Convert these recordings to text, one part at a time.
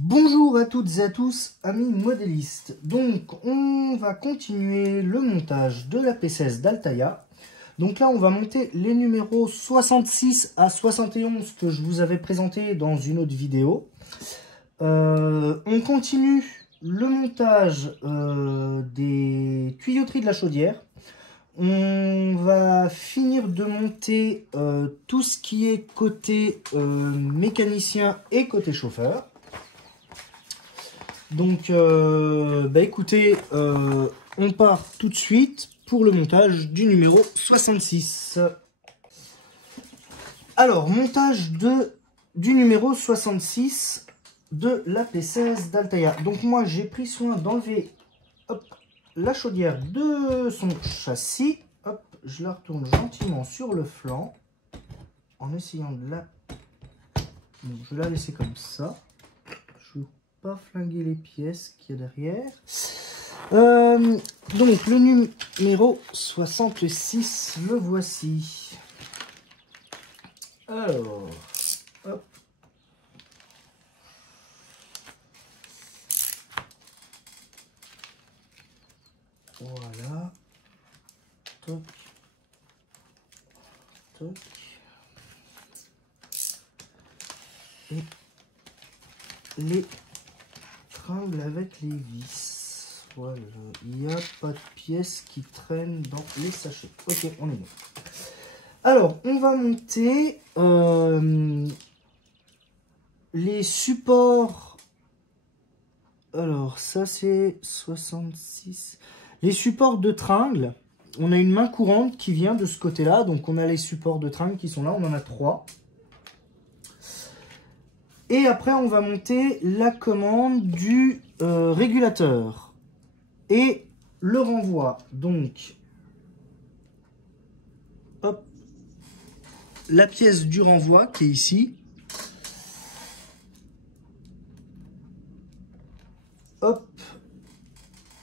Bonjour à toutes et à tous, amis modélistes. Donc, on va continuer le montage de la P16 d'Altaïa. Donc là, on va monter les numéros 66 à 71 que je vous avais présentés dans une autre vidéo. On continue le montage des tuyauteries de la chaudière. On va finir de monter tout ce qui est côté mécanicien et côté chauffeur. Donc, écoutez, on part tout de suite pour le montage du numéro 66. Alors, montage du numéro 66 de la P16 d'Altaïa. Donc, moi, j'ai pris soin d'enlever la chaudière de son châssis. Hop, je la retourne gentiment sur le flanc en essayant de la... Donc, je vais la laisser comme ça. Je pas flinguer les pièces qu'il y a derrière. Donc le numéro 66, le voici. Alors, hop. Voilà. Toc. Toc. Et les avec les vis. Voilà, il n'y a pas de pièces qui traînent dans les sachets. Ok, on est bon. Alors, on va monter les supports. Alors, ça c'est 66. Les supports de tringle. On a une main courante qui vient de ce côté-là. Donc, on a les supports de tringle qui sont là. On en a 3. Et après, on va monter la commande du régulateur et le renvoi. Donc, hop, la pièce du renvoi qui est ici. Hop,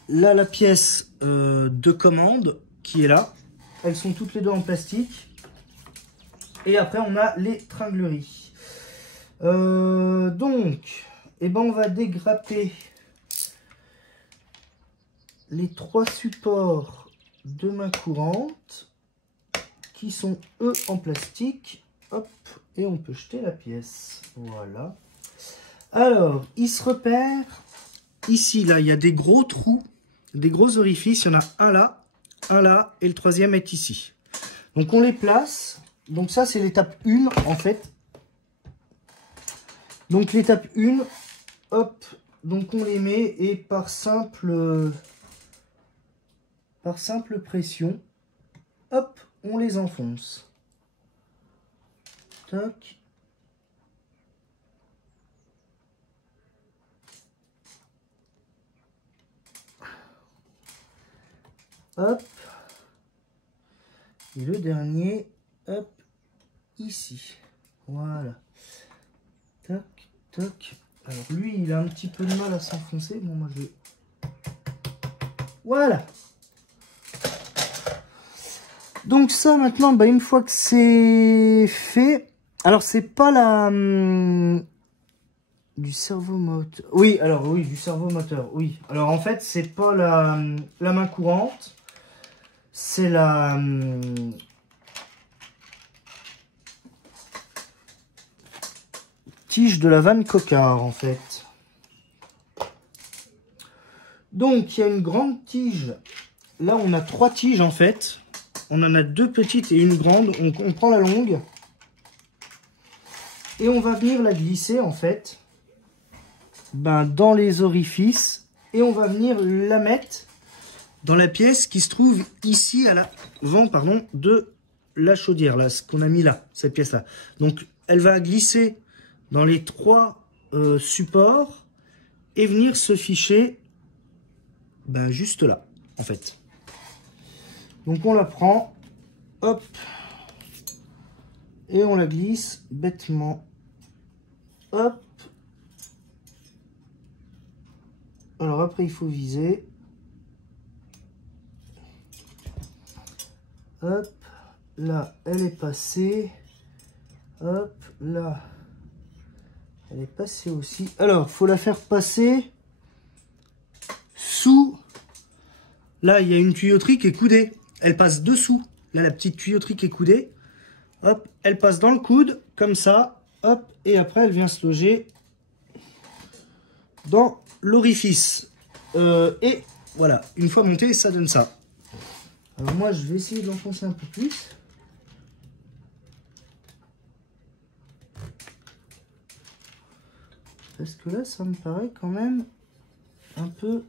là, la pièce de commande qui est là. Elles sont toutes les deux en plastique. Et après, on a les tringleries. Donc, on va dégrapper les 3 supports de main courante qui sont eux en plastique. Hop, et on peut jeter la pièce. Voilà. Alors, il se repère ici, là, il y a des gros trous, des gros orifices. Il y en a un là, et le troisième est ici. Donc, on les place. Donc, ça, c'est l'étape 1, en fait. Donc l'étape 1, hop, donc on les met et par simple pression, hop, on les enfonce. Tac. Hop. Et le dernier, hop, ici. Voilà. Tac, tac. Alors lui, il a un petit peu de mal à s'enfoncer. Bon, moi je... Voilà. Donc ça, maintenant, une fois que c'est fait... Alors, c'est pas la... du servomoteur. Oui, alors oui, du servomoteur, oui. Alors en fait, c'est pas la main courante. C'est la... tige de la vanne Cocard en fait. Donc il y a une grande tige. Là on a 3 tiges en fait. On en a 2 petites et une grande. On prend la longue. Et on va venir la glisser en fait dans les orifices. Et on va venir la mettre dans la pièce qui se trouve ici à l'avant de la chaudière. Là, ce qu'on a mis là, cette pièce là. Donc elle va glisser dans les 3 supports et venir se ficher juste là en fait. Donc on la prend, hop, et on la glisse bêtement, hop. Alors après il faut viser, hop, là elle est passée, hop, là Elle est passée aussi. Alors, faut la faire passer sous. Là, il y a une tuyauterie qui est coudée. Elle passe dessous. Là, la petite tuyauterie qui est coudée. Hop, elle passe dans le coude, comme ça. Hop, et après, elle vient se loger dans l'orifice. Et voilà, une fois montée, ça donne ça. Alors moi, je vais essayer de l'enfoncer un peu plus. Parce que là, ça me paraît quand même un peu...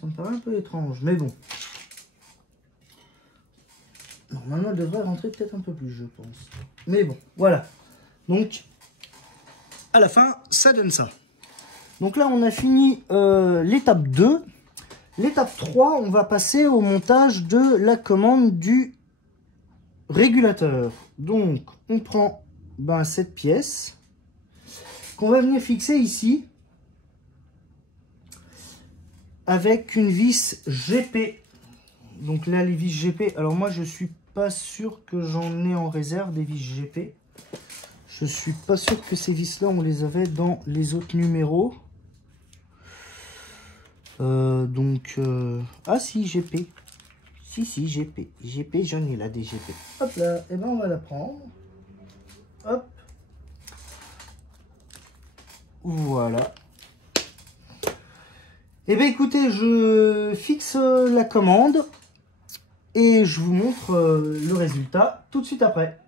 Ça me paraît un peu étrange, mais bon. Normalement, elle devrait rentrer peut-être un peu plus, je pense. Mais bon, voilà. Donc, à la fin, ça donne ça. Donc là, on a fini l'étape 2. L'étape 3, on va passer au montage de la commande du régulateur. Donc, on prend cette pièce qu'on va venir fixer ici avec une vis GP. Donc là, les vis GP, alors moi, je suis pas sûr que j'en ai en réserve des vis GP. Je suis pas sûr que ces vis-là, on les avait dans les autres numéros. Ah si, GP. Si, GP. GP, j'en ai là des GP. Hop là, et ben on va la prendre. Hop. Voilà. Et bien écoutez, je fixe la commande et je vous montre le résultat tout de suite après.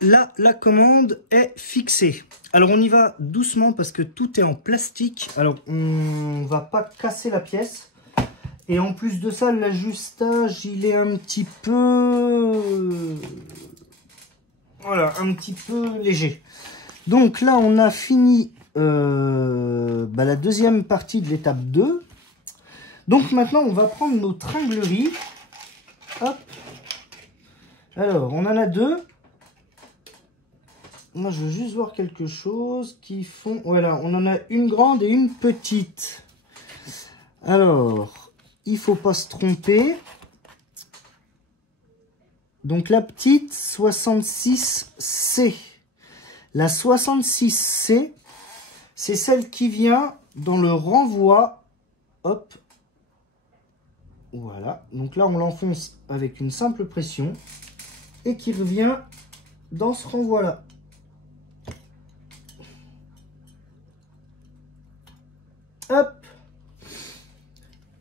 Là, la commande est fixée. Alors, on y va doucement parce que tout est en plastique. Alors, on va pas casser la pièce. Et en plus de ça, l'ajustage, il est un petit peu... Voilà, un petit peu léger. Donc là, on a fini la deuxième partie de l'étape 2. Donc maintenant, on va prendre nos tringleries. Hop. Alors, on en a deux. Moi, je veux juste voir quelque chose qui font... Voilà, on en a une grande et une petite. Alors, il faut pas se tromper. Donc, la petite, 66C. La 66C, c'est celle qui vient dans le renvoi. Hop. Voilà. Donc là, on l'enfonce avec une simple pression. Et qui revient dans ce renvoi-là. Hop.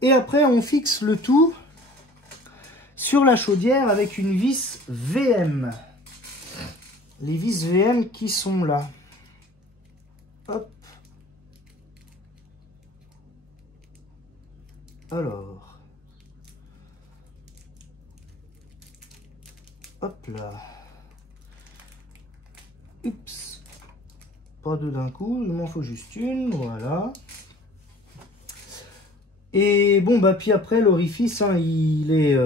Et après, on fixe le tout sur la chaudière avec une vis VM. Les vis VM qui sont là. Hop. Alors. Hop là. Oups. Pas deux d'un coup, il m'en faut juste une. Voilà. Et bon, puis après, l'orifice, hein, il est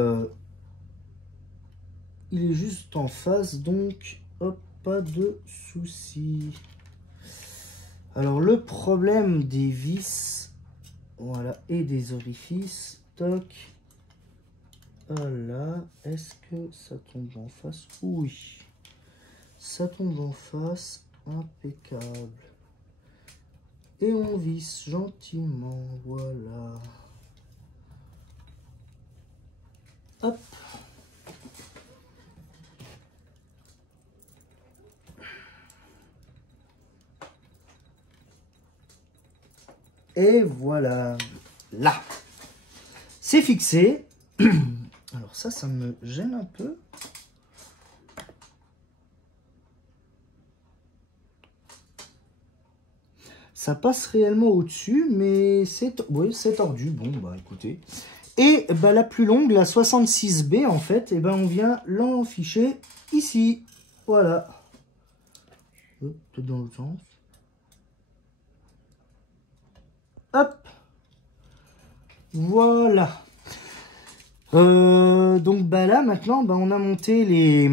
juste en face, donc, hop, pas de souci. Alors, le problème des vis, voilà, et des orifices, toc, voilà, est-ce que ça tombe en face? Oui, ça tombe en face, impeccable. Et on visse gentiment, voilà. Hop. Et voilà. Là. C'est fixé. Alors ça me gêne un peu. Ça passe réellement au-dessus, mais c'est tordu. Bon, écoutez. Et la plus longue, la 66B, en fait, on vient l'enficher ici. Voilà. Peut-être dans l'autre sens. Hop. Voilà. Donc là, maintenant, on a monté les...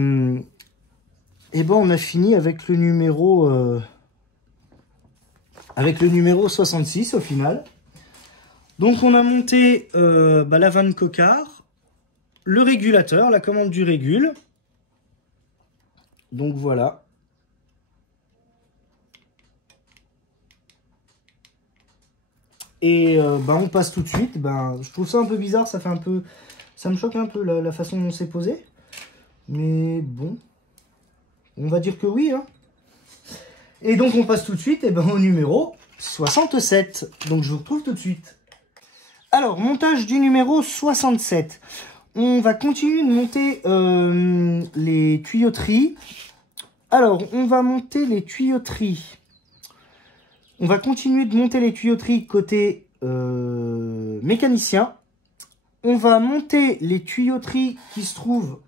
on a fini avec le numéro... avec le numéro 66 au final. Donc on a monté la vanne Coquard. le régulateur, la commande du régule. Donc voilà. Et on passe tout de suite. Je trouve ça un peu bizarre, ça fait un peu, ça me choque un peu la façon dont c'est posé. Mais bon, on va dire que oui. Hein. Et donc on passe tout de suite au numéro 67. Donc je vous retrouve tout de suite. Alors, montage du numéro 67. On va continuer de monter les tuyauteries. Alors, on va monter les tuyauteries. On va continuer de monter les tuyauteries côté mécanicien. On va monter les tuyauteries qui se trouvent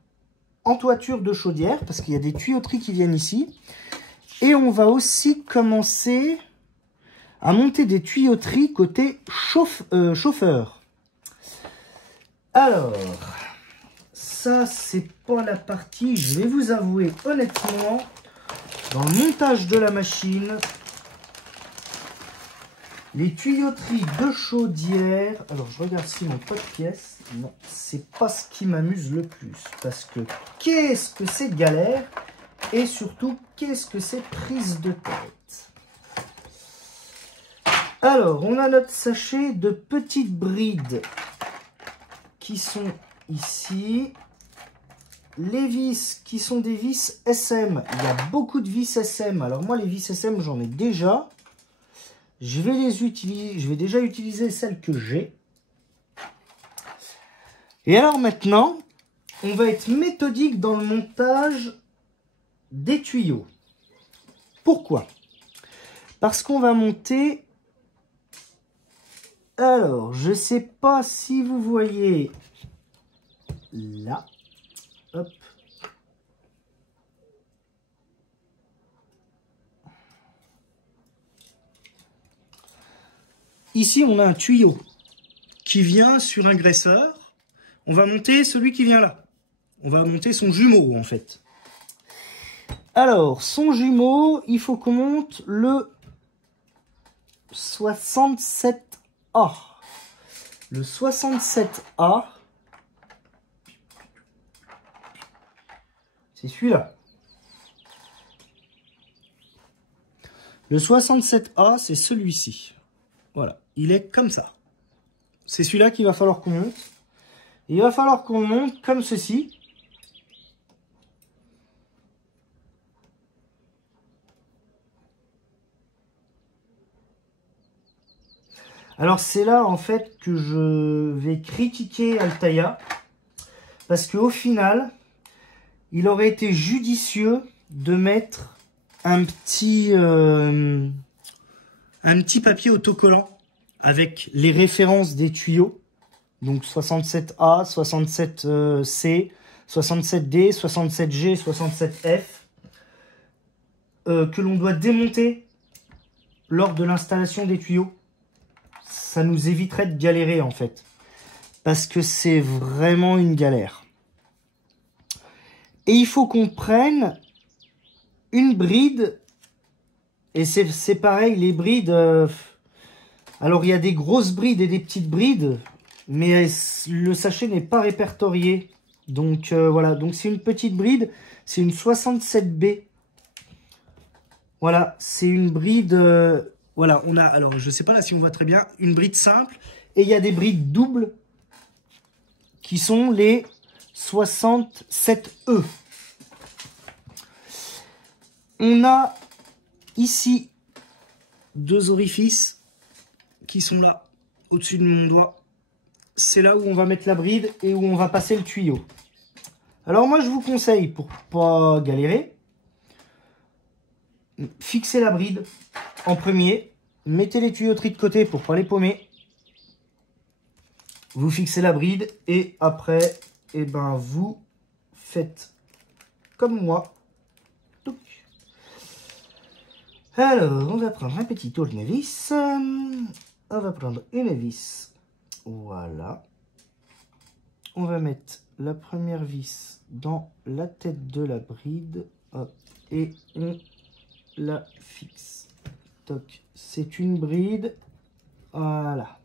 en toiture de chaudière, parce qu'il y a des tuyauteries qui viennent ici. Et on va aussi commencer à monter des tuyauteries côté chauffeur. Alors, ça c'est pas la partie, je vais vous avouer honnêtement, dans le montage de la machine, les tuyauteries de chaudière, alors je regarde si mon pas de pièces, non, c'est pas ce qui m'amuse le plus, parce que qu'est-ce que c'est galère, et surtout qu'est-ce que c'est prise de tête. Alors, on a notre sachet de petites brides qui sont ici. Les vis qui sont des vis SM. Il y a beaucoup de vis SM. Alors moi, les vis SM, j'en ai déjà. Je vais les utiliser. Je vais déjà utiliser celles que j'ai. Et alors maintenant, on va être méthodique dans le montage des tuyaux. Pourquoi? Parce qu'on va monter... Alors, je ne sais pas si vous voyez là. Hop. Ici, on a un tuyau qui vient sur un graisseur. On va monter celui qui vient là. On va monter son jumeau, en fait. Alors, son jumeau, il faut qu'on monte le 67A. Le 67A, c'est celui-là. Le 67A, c'est celui-ci. Voilà, il est comme ça. C'est celui-là qu'il va falloir qu'on monte. Il va falloir qu'on monte comme ceci. Alors c'est là en fait que je vais critiquer Altaïa, parce qu'au final, il aurait été judicieux de mettre un petit papier autocollant avec les références des tuyaux, donc 67A, 67C, 67D, 67G, 67F, que l'on doit démonter lors de l'installation des tuyaux. Ça nous éviterait de galérer en fait, parce que c'est vraiment une galère. Et il faut qu'on prenne une bride, et c'est pareil, les brides, alors il y a des grosses brides et des petites brides, mais le sachet n'est pas répertorié. Donc voilà, donc c'est une petite bride, c'est une 67B. Voilà, c'est une bride... voilà, on a, alors je sais pas là si on voit très bien, une bride simple. Et il y a des brides doubles qui sont les 67E. On a ici deux orifices qui sont là, au-dessus de mon doigt. C'est là où on va mettre la bride et où on va passer le tuyau. Alors moi je vous conseille, pour pas galérer, fixez la bride en premier, mettez les tuyauteries de côté pour pas les paumer. Vous fixez la bride et après, eh ben, vous faites comme moi. Touc. Alors, on va prendre un petit tournevis. On va prendre une vis. Voilà. On va mettre la première vis dans la tête de la bride. Hop, et on la fixe. Toc. C'est une bride. Voilà.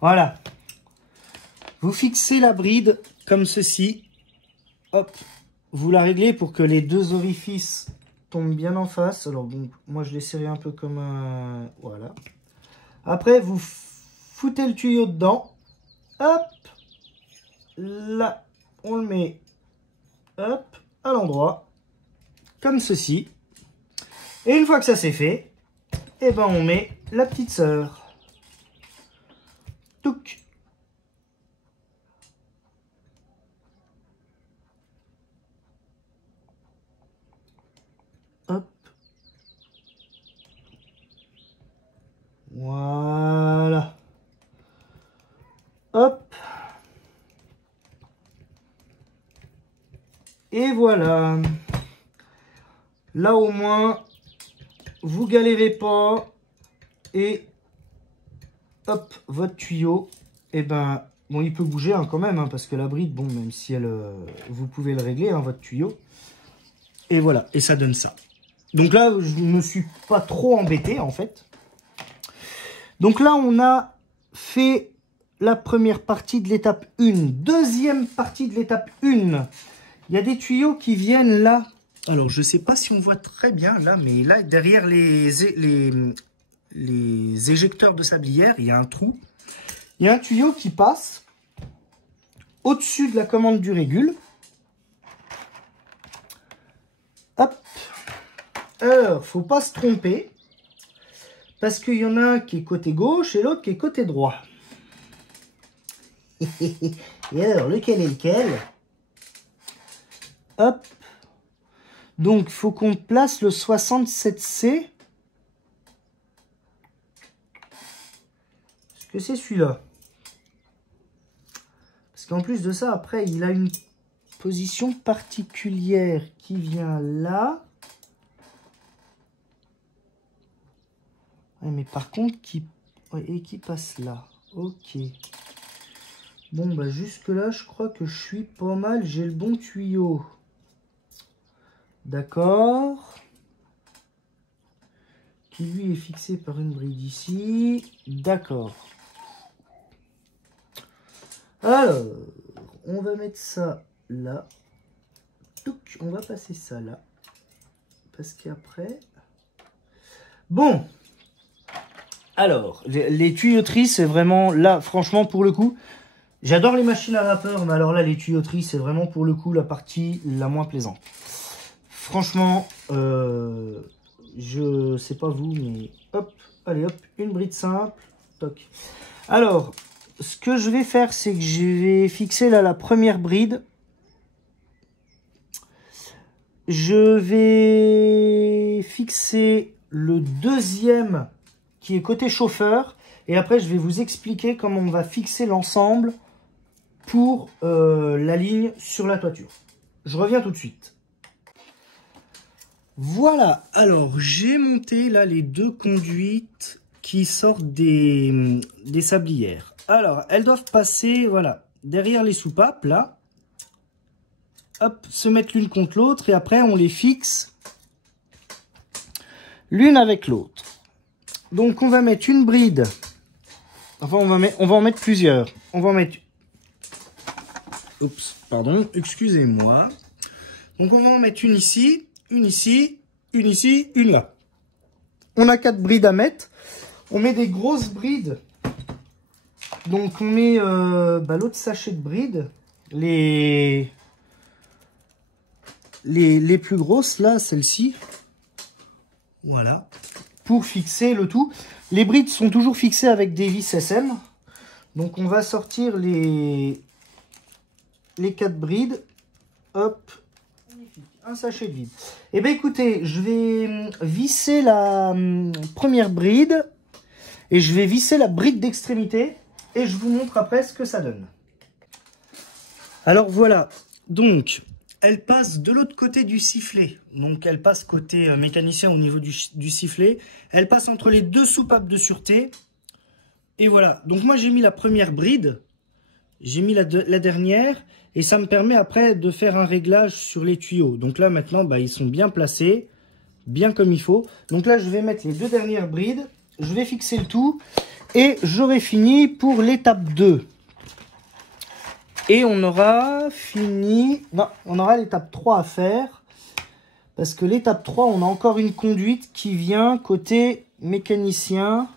Voilà. Vous fixez la bride comme ceci. Hop, vous la réglez pour que les deux orifices tombent bien en face. Alors bon, moi je l'ai serré un peu comme un... Voilà. Après, vous foutez le tuyau dedans. Hop. Là, on le met, hop, à l'endroit. Comme ceci. Et une fois que ça c'est fait, eh ben on met la petite sœur. Touc. Hop. Voilà. Hop. Et voilà. Là au moins, vous galérez pas. Et hop, votre tuyau, et ben, bon, il peut bouger hein, quand même, hein, parce que la bride, bon, même si elle, vous pouvez le régler, hein, votre tuyau. Et voilà, et ça donne ça. Donc là, je ne me suis pas trop embêté, en fait. Donc là, on a fait la première partie de l'étape 1. Deuxième partie de l'étape 1. Il y a des tuyaux qui viennent là. Alors, je ne sais pas si on voit très bien là, mais là, derrière les éjecteurs de sablière, il y a un trou. Il y a un tuyau qui passe au-dessus de la commande du régule. Hop. Alors, faut pas se tromper. Parce qu'il y en a un qui est côté gauche et l'autre qui est côté droit. Et alors, lequel est lequel? Hop. Donc, il faut qu'on place le 67C. Est-ce que c'est celui-là? Parce qu'en plus de ça, après, il a une position particulière qui vient là. Ouais, mais par contre, et qui passe là. Ok. Bon, bah jusque-là, je crois que je suis pas mal. J'ai le bon tuyau. D'accord. Qui lui est fixé par une bride ici. D'accord. Alors, on va mettre ça là. Touc, on va passer ça là. Parce qu'après... Bon. Alors, les tuyauteries, c'est vraiment... Là, franchement, pour le coup, j'adore les machines à vapeur, mais alors là, les tuyauteries, c'est vraiment pour le coup la partie la moins plaisante. Franchement, je sais pas vous, mais hop, allez hop, une bride simple, toc. Alors, ce que je vais faire, c'est que je vais fixer là la première bride. Je vais fixer le deuxième qui est côté chauffeur. Et après, je vais vous expliquer comment on va fixer l'ensemble pour la ligne sur la toiture. Je reviens tout de suite. Voilà, alors j'ai monté là les deux conduites qui sortent des sablières. Alors, elles doivent passer, voilà, derrière les soupapes, là. Hop, se mettre l'une contre l'autre et après on les fixe l'une avec l'autre. Donc on va mettre une bride, enfin on va en mettre plusieurs. On va en mettre, oups, pardon, excusez-moi. Donc on va en mettre une ici, une ici, une ici, une là. On a 4 brides à mettre. On met des grosses brides. Donc on met l'autre sachet de brides, les plus grosses là, celle-ci. Voilà. Pour fixer le tout. Les brides sont toujours fixées avec des vis SM. Donc on va sortir les 4 brides. Hop. Un sachet de vide. Et bien écoutez, je vais visser la première bride. Et je vais visser la bride d'extrémité. Et je vous montre après ce que ça donne. Alors voilà. Donc, elle passe de l'autre côté du sifflet. Donc elle passe côté mécanicien au niveau du sifflet. Elle passe entre les deux soupapes de sûreté. Et voilà. Donc moi j'ai mis la première bride. J'ai mis la dernière. Et ça me permet après de faire un réglage sur les tuyaux. Donc là maintenant, ils sont bien placés. Bien comme il faut. Donc là je vais mettre les deux dernières brides. Je vais fixer le tout. Et j'aurai fini pour l'étape 2. Et on aura fini... Non, on aura l'étape 3 à faire. Parce que l'étape 3, on a encore une conduite qui vient côté mécanicien.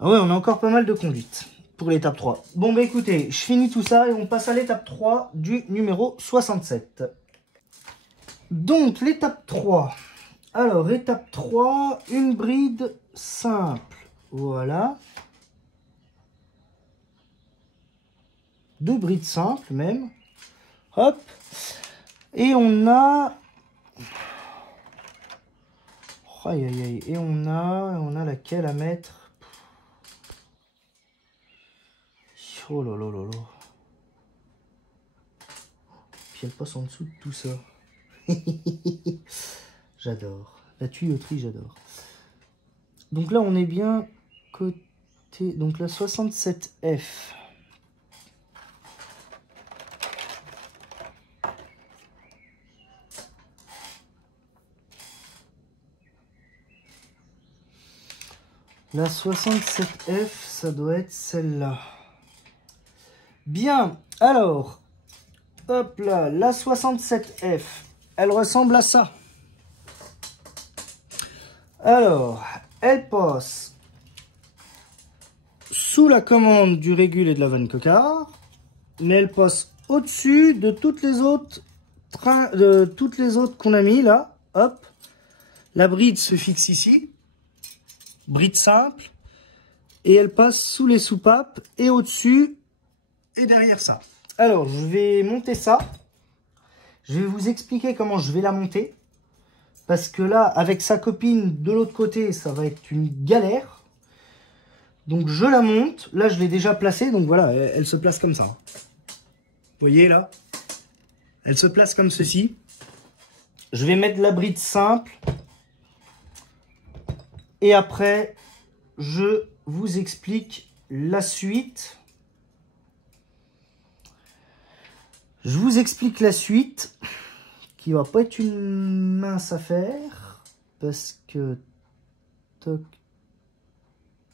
Ah ouais, on a encore pas mal de conduites pour l'étape 3. Bon, bah écoutez, je finis tout ça et on passe à l'étape 3 du numéro 67. Donc, l'étape 3. Alors, étape 3, une bride simple. Voilà. 2 brides simples même. Hop. Et on a... Aïe, aïe, aïe. Et on a laquelle à mettre? Oh là là là là. Puis elle passe en dessous de tout ça. J'adore. La tuyauterie, j'adore. Donc là, on est bien côté... Donc la 67F. La 67F, ça doit être celle-là. Bien, alors, hop là, la 67F, elle ressemble à ça. Alors, elle passe sous la commande du régule et de la vanne Coquard, mais elle passe au-dessus de toutes les autres qu'on a mis là. Hop, la bride se fixe ici, bride simple, et elle passe sous les soupapes et au-dessus et derrière ça. Alors, je vais monter ça. Je vais vous expliquer comment je vais la monter. Parce que là, avec sa copine de l'autre côté, ça va être une galère. Donc, je la monte. Là, je l'ai déjà placée. Donc, voilà, elle se place comme ça. Vous voyez, là? Elle se place comme ceci. Je vais mettre la bride simple. Et après, je vous explique la suite. Je vous explique la suite, qui va pas être une mince affaire, parce que, toc,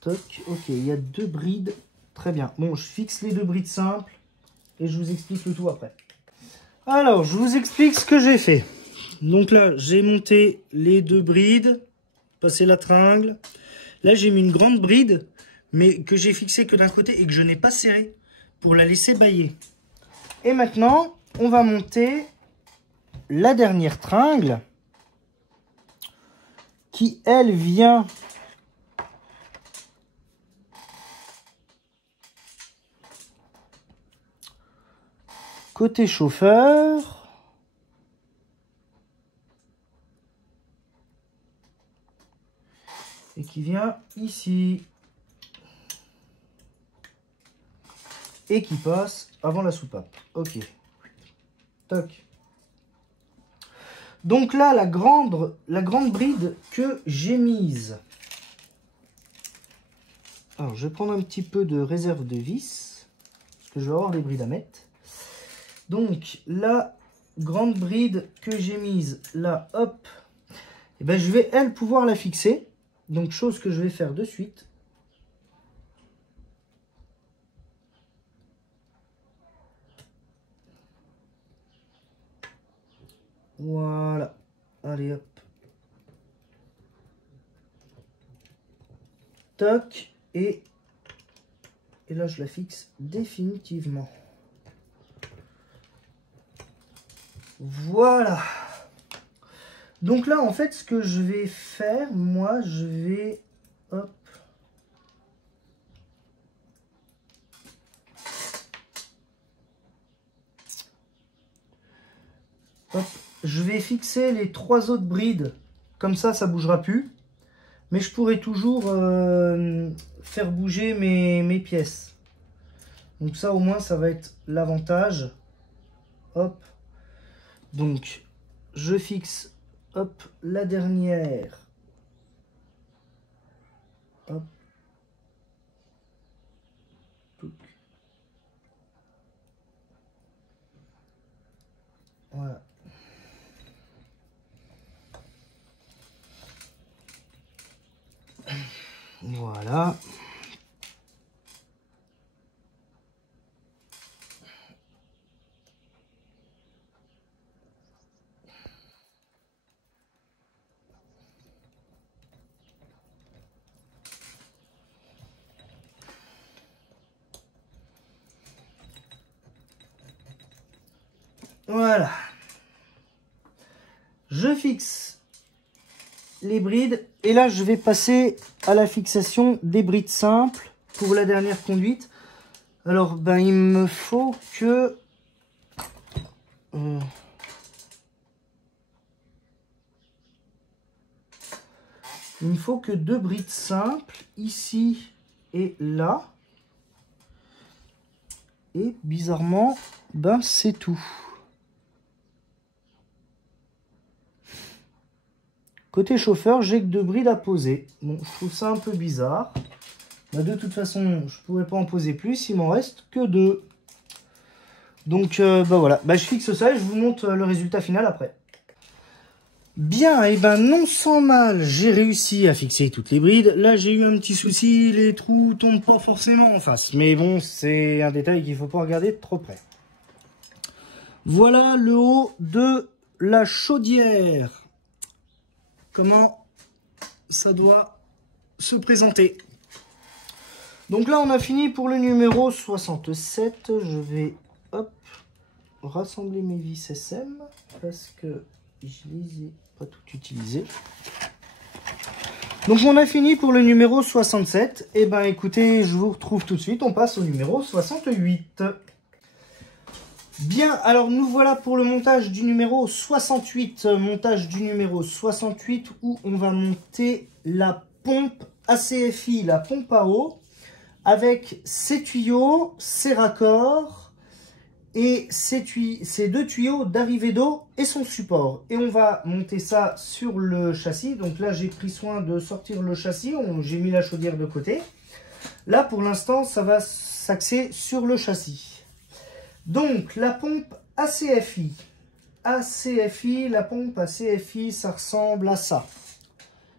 toc, ok, il y a 2 brides, très bien. Bon, je fixe les 2 brides simples, et je vous explique le tout après. Alors, je vous explique ce que j'ai fait. Donc là, j'ai monté les 2 brides, passé la tringle. Là, j'ai mis une grande bride, mais que j'ai fixée que d'un côté, et que je n'ai pas serré, pour la laisser bailler. Et maintenant, on va monter la dernière tringle qui, elle, vient côté chauffeur. Et qui vient ici. Et qui passe avant la soupape. Ok. Toc. Donc là, la grande bride que j'ai mise. Alors, je vais prendre un petit peu de réserve de vis. Parce que je vais avoir les brides à mettre. Donc, la grande bride que j'ai mise là, hop. Et ben, je vais, elle, pouvoir la fixer. Donc, chose que je vais faire de suite. Voilà. Allez, hop. Toc. Et là, je la fixe définitivement. Voilà. Donc là, en fait, ce que je vais faire, moi, je vais... Hop. Hop. Je vais fixer les 3 autres brides. Comme ça ne bougera plus. Mais je pourrai toujours faire bouger mes pièces. Donc ça, au moins, ça va être l'avantage. Hop. Donc, je fixe, hop, la dernière. Hop. Voilà. Voilà. Voilà. Je fixe les brides. Et là, je vais passer à la fixation des brides simples pour la dernière conduite. Alors, ben, il me faut que... il me faut que 2 brides simples, ici et là. Et bizarrement, ben c'est tout. Côté chauffeur, j'ai que 2 brides à poser. Bon, je trouve ça un peu bizarre. Ben, de toute façon, je ne pourrais pas en poser plus, il m'en reste que 2. Donc, ben voilà, ben, je fixe ça et je vous montre le résultat final après. Bien, et ben non sans mal, j'ai réussi à fixer toutes les brides. Là, j'ai eu un petit souci, les trous tombent pas forcément en face. Mais bon, c'est un détail qu'il faut pas regarder de trop près. Voilà le haut de la chaudière. Comment ça doit se présenter. Donc là, on a fini pour le numéro 67. Je vais, hop, rassembler mes vis SM parce que je les ai pas tout utilisé. Donc on a fini pour le numéro 67. Et ben écoutez, je vous retrouve tout de suite. On passe au numéro 68. Bien, alors nous voilà pour le montage du numéro 68. Montage du numéro 68 où on va monter la pompe ACFI, la pompe à eau, avec ses tuyaux, ses raccords et ces 2 tuyaux d'arrivée d'eau et son support. Et on va monter ça sur le châssis. Donc là, j'ai pris soin de sortir le châssis. J'ai mis la chaudière de côté. Là, pour l'instant, ça va s'axer sur le châssis. Donc, la pompe ACFI. ACFI, la pompe ACFI, ça ressemble à ça.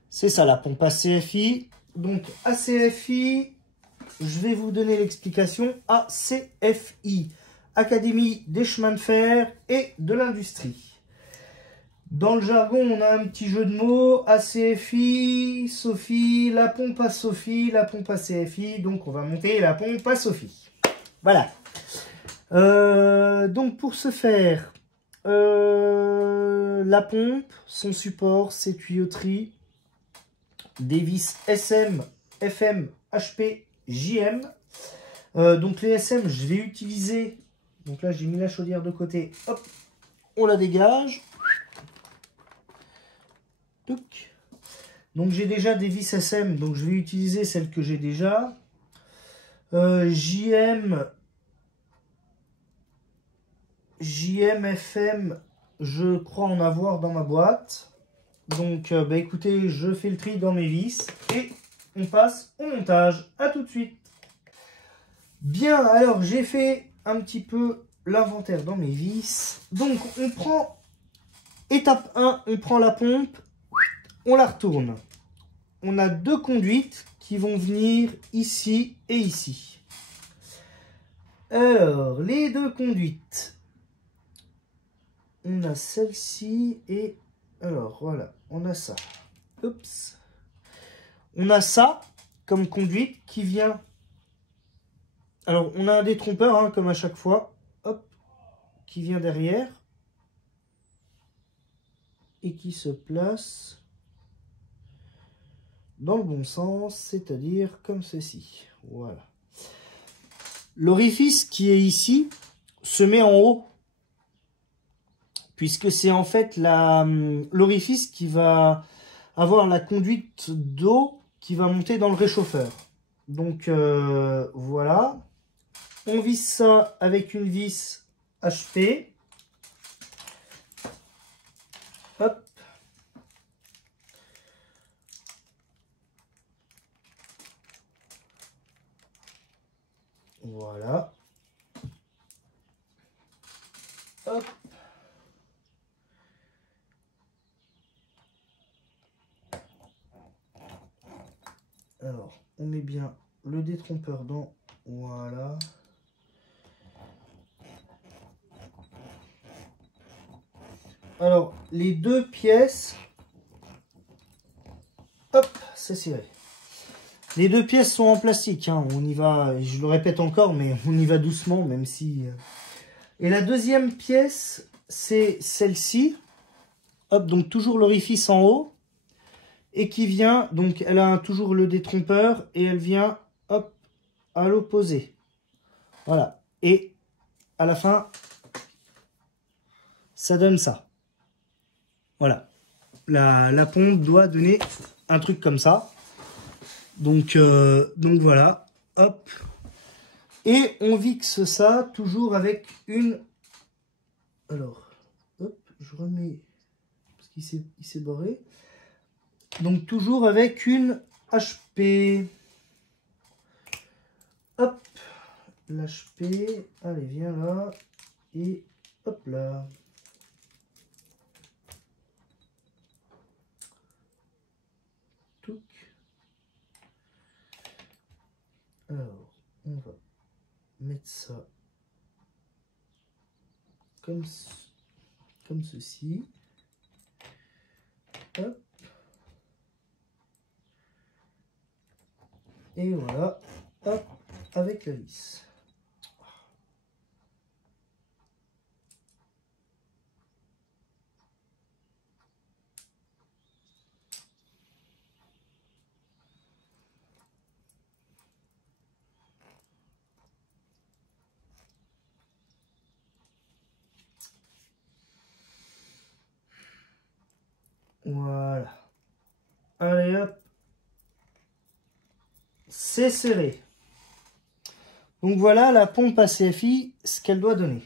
C'est ça, la pompe ACFI. Donc, ACFI, je vais vous donner l'explication. ACFI. Académie des chemins de fer et de l'industrie. Dans le jargon, on a un petit jeu de mots. ACFI, Sophie, la pompe à Sophie, la pompe à CFI. Donc, on va monter la pompe à Sophie. Voilà. Donc, pour ce faire, la pompe, son support, ses tuyauteries, des vis SM, FM, HP, JM. Donc, les SM, je vais utiliser... Donc là, j'ai mis la chaudière de côté. Hop, on la dégage. Donc j'ai déjà des vis SM. Donc je vais utiliser celles que j'ai déjà. JM, FM, je crois en avoir dans ma boîte. Donc bah écoutez, je fais le tri dans mes vis. Et on passe au montage. A tout de suite. Bien, alors j'ai fait un petit peu l'inventaire dans mes vis. Donc on prend étape 1, on prend la pompe, on la retourne. On a 2 conduites qui vont venir ici et ici. Alors les 2 conduites, on a celle-ci et alors voilà, on a ça. Oups. On a ça comme conduite qui vient. Alors, on a un détrompeur, hein, comme à chaque fois, hop, qui vient derrière et qui se place dans le bon sens, c'est-à-dire comme ceci. Voilà. L'orifice qui est ici se met en haut, puisque c'est en fait l'orifice qui va avoir la conduite d'eau qui va monter dans le réchauffeur. Donc, voilà. On visse ça avec une vis HP. Hop. Voilà. Hop. Alors, on met bien le détrompeur dans. Voilà. Alors, les 2 pièces, hop, c'est serré. Les 2 pièces sont en plastique, hein. On y va, je le répète encore, mais on y va doucement, même si... Et la deuxième pièce, c'est celle-ci. Hop, donc toujours l'orifice en haut. Et qui vient, donc elle a toujours le détrompeur et elle vient, hop, à l'opposé. Voilà. Et à la fin, ça donne ça. Voilà. La pompe doit donner un truc comme ça. Donc voilà. Hop. Et on fixe ça toujours avec une... Alors, hop, je remets... Parce qu'il s'est barré. Donc toujours avec une HP. Hop. L'HP. Allez, viens là. Et hop là. Touc. Alors, on va mettre ça comme ceci. Hop. Et voilà, hop, avec la vis. Voilà. Allez hop. C'est serré. Donc voilà la pompe à CFI, ce qu'elle doit donner.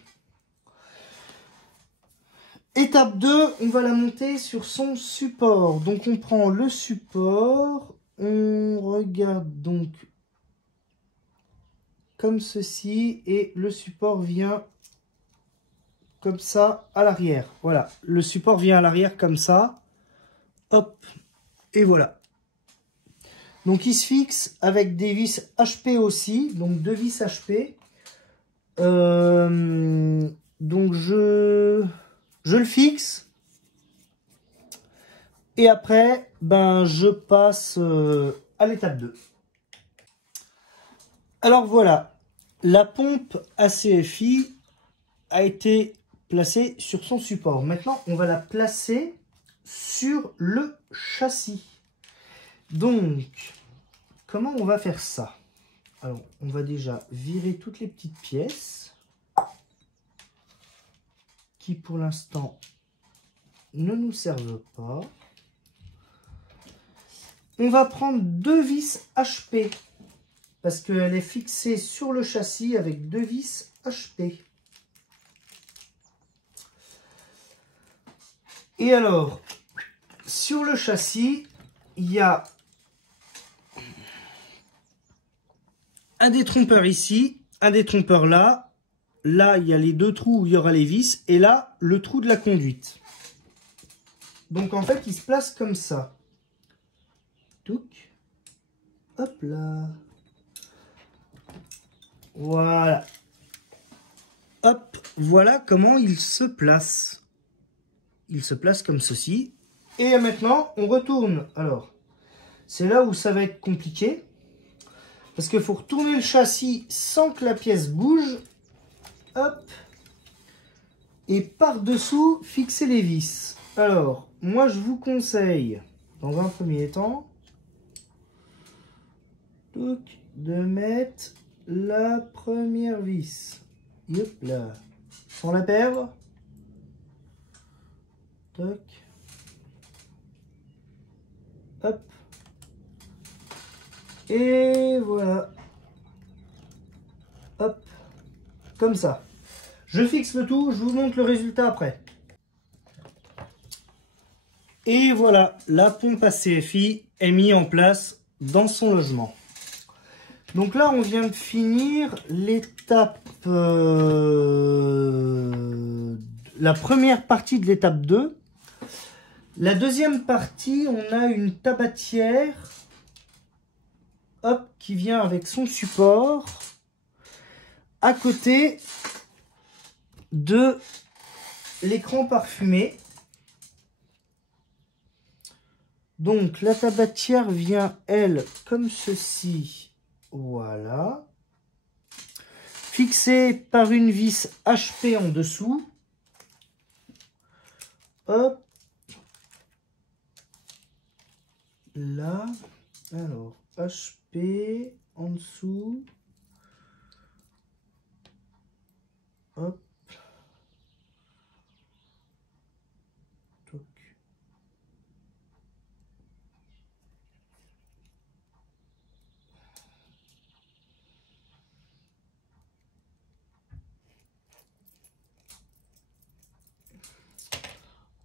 Étape 2, on va la monter sur son support. Donc on prend le support, on regarde donc comme ceci et le support vient comme ça à l'arrière. Voilà, le support vient à l'arrière comme ça. Hop, et voilà. Donc il se fixe avec des vis HP aussi, donc 2 vis HP. Donc je le fixe. Et après, ben, je passe à l'étape 2. Alors voilà, la pompe ACFI a été placée sur son support. Maintenant, on va la placer sur le châssis. Donc, comment on va faire ça? Alors, on va déjà virer toutes les petites pièces qui, pour l'instant, ne nous servent pas. On va prendre 2 vis HP parce qu'elle est fixée sur le châssis avec 2 vis HP. Et alors, sur le châssis, il y a un détrompeur ici, un détrompeur là. Là, il y a les 2 trous où il y aura les vis. Et là, le trou de la conduite. Donc, en fait, il se place comme ça. Touc. Hop là. Voilà. Hop. Voilà comment il se place. Il se place comme ceci. Et maintenant, on retourne. Alors, c'est là où ça va être compliqué. Parce qu'il faut retourner le châssis sans que la pièce bouge. Hop. Et par-dessous, fixer les vis. Alors, moi, je vous conseille, dans un premier temps, de mettre la première vis. Hop là. Sans la perdre. Toc. Hop. Et voilà. Hop. Comme ça. Je fixe le tout, je vous montre le résultat après. Et voilà, la pompe à CFI est mise en place dans son logement. Donc là, on vient de finir l'étape... la première partie de l'étape 2. La deuxième partie, on a une tabatière, hop, qui vient avec son support à côté de l'écran parfumé. Donc la tabatière vient, elle, comme ceci, voilà, fixée par une vis HP en dessous. Hop. Là. Alors, HP en dessous. Hop. Toc.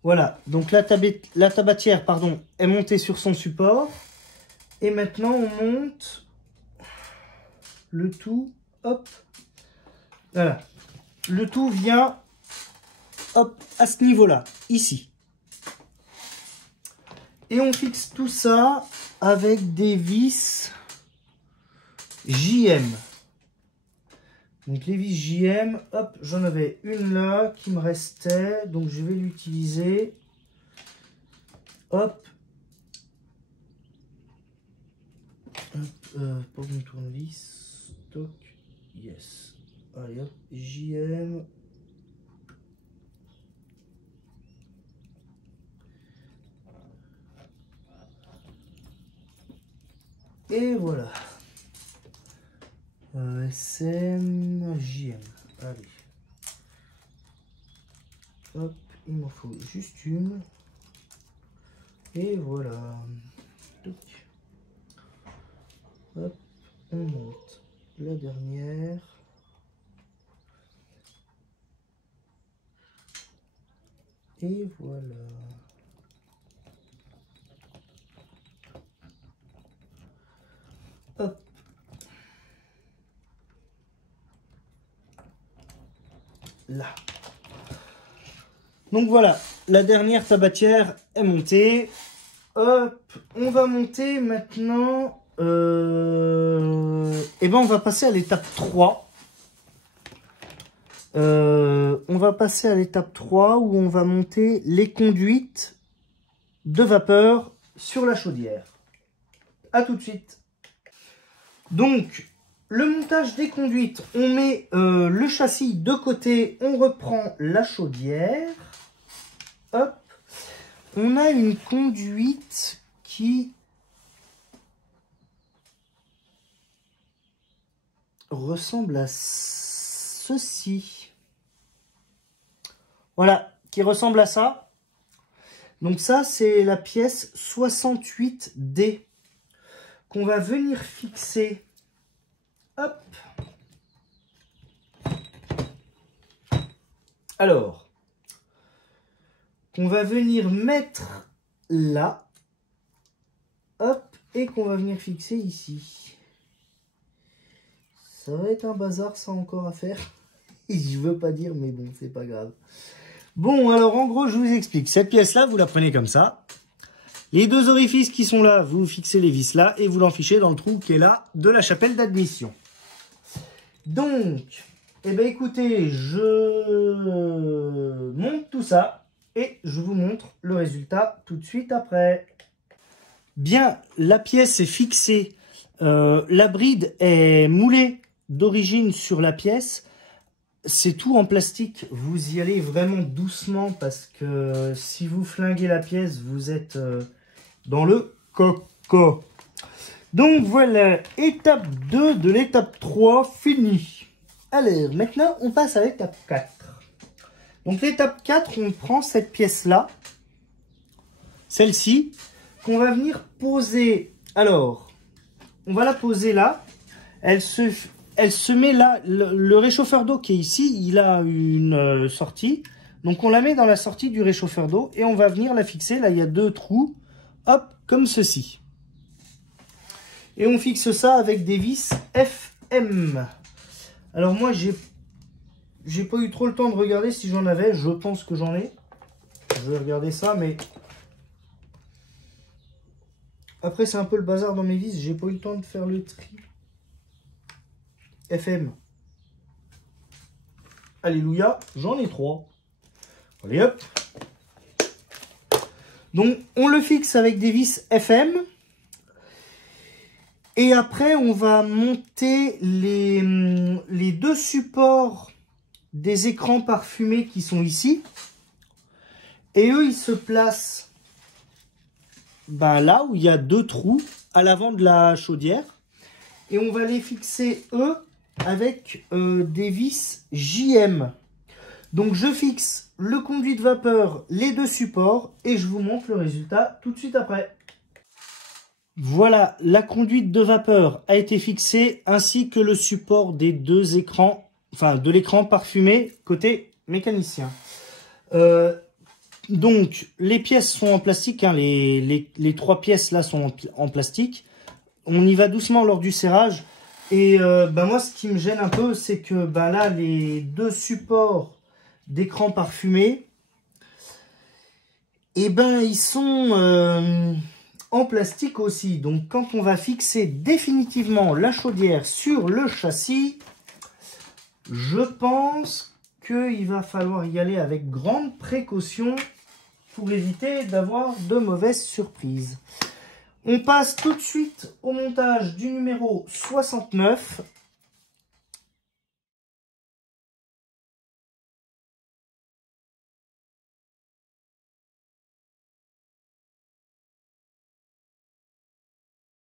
Voilà, donc la tabatière pardon, est montée sur son support. Et maintenant, on monte le tout. Hop. Voilà. Le tout vient hop, à ce niveau-là, ici. Et on fixe tout ça avec des vis JM. Donc les vis JM, hop, j'en avais une là qui me restait, donc je vais l'utiliser. Hop. Hop, pour mon tournevis, stock, yes. Allez hop, JM. Et voilà. SM, JM. Allez. Hop, il m'en faut juste une. Et voilà. Hop, on monte la dernière. Et voilà. Hop. Là. Donc voilà, la dernière tabatière est montée. Hop, on va monter maintenant. Et ben on va passer à l'étape 3. On va passer à l'étape 3 où on va monter les conduites de vapeur sur la chaudière. A tout de suite. Donc, le montage des conduites, on met le châssis de côté, on reprend la chaudière. Hop. On a une conduite qui ressemble à ceci. Voilà, qui ressemble à ça. Donc ça, c'est la pièce 68D qu'on va venir fixer. Hop. Alors, qu'on va venir mettre là. Hop. Et qu'on va venir fixer ici. Ça va être un bazar, ça encore à faire. Je veux pas dire, mais bon, c'est pas grave. Bon, alors en gros, je vous explique. Cette pièce-là, vous la prenez comme ça. Les deux orifices qui sont là, vous fixez les vis là et vous l'enfichez dans le trou qui est là de la chapelle d'admission. Donc, eh bien écoutez, je monte tout ça et je vous montre le résultat tout de suite après. Bien, la pièce est fixée. La bride est moulée d'origine sur la pièce. C'est tout en plastique, vous y allez vraiment doucement parce que si vous flinguez la pièce, vous êtes dans le coco. Donc voilà, étape 2 de l'étape 3 finie. Alors, maintenant on passe à l'étape 4. Donc l'étape 4, on prend cette pièce-là, celle-ci, qu'on va venir poser. Alors, on va la poser là, elle se met là, le réchauffeur d'eau qui est ici, il a une sortie. Donc on la met dans la sortie du réchauffeur d'eau et on va venir la fixer. Là, il y a deux trous, hop, comme ceci. Et on fixe ça avec des vis FM. Alors moi, j'ai pas eu trop le temps de regarder si j'en avais. Je pense que j'en ai. Je vais regarder ça, mais... Après, c'est un peu le bazar dans mes vis. J'ai pas eu le temps de faire le tri. FM. Alléluia, j'en ai 3. Allez hop. Donc on le fixe avec des vis FM. Et après on va monter les deux supports des écrans parfumés qui sont ici. Et eux, ils se placent là où il y a 2 trous à l'avant de la chaudière. Et on va les fixer, eux, avec des vis JM. Donc je fixe le conduit de vapeur, les 2 supports, et je vous montre le résultat tout de suite après. Voilà, la conduite de vapeur a été fixée, ainsi que le support des 2 écrans, enfin de l'écran parfumé côté mécanicien. Donc les pièces sont en plastique, hein, les 3 pièces là sont en plastique. On y va doucement lors du serrage. Et moi, ce qui me gêne un peu, c'est que là, les 2 supports d'écran parfumé, ils sont en plastique aussi. Donc, quand on va fixer définitivement la chaudière sur le châssis, je pense qu'il va falloir y aller avec grande précaution pour éviter d'avoir de mauvaises surprises. On passe tout de suite au montage du numéro 69.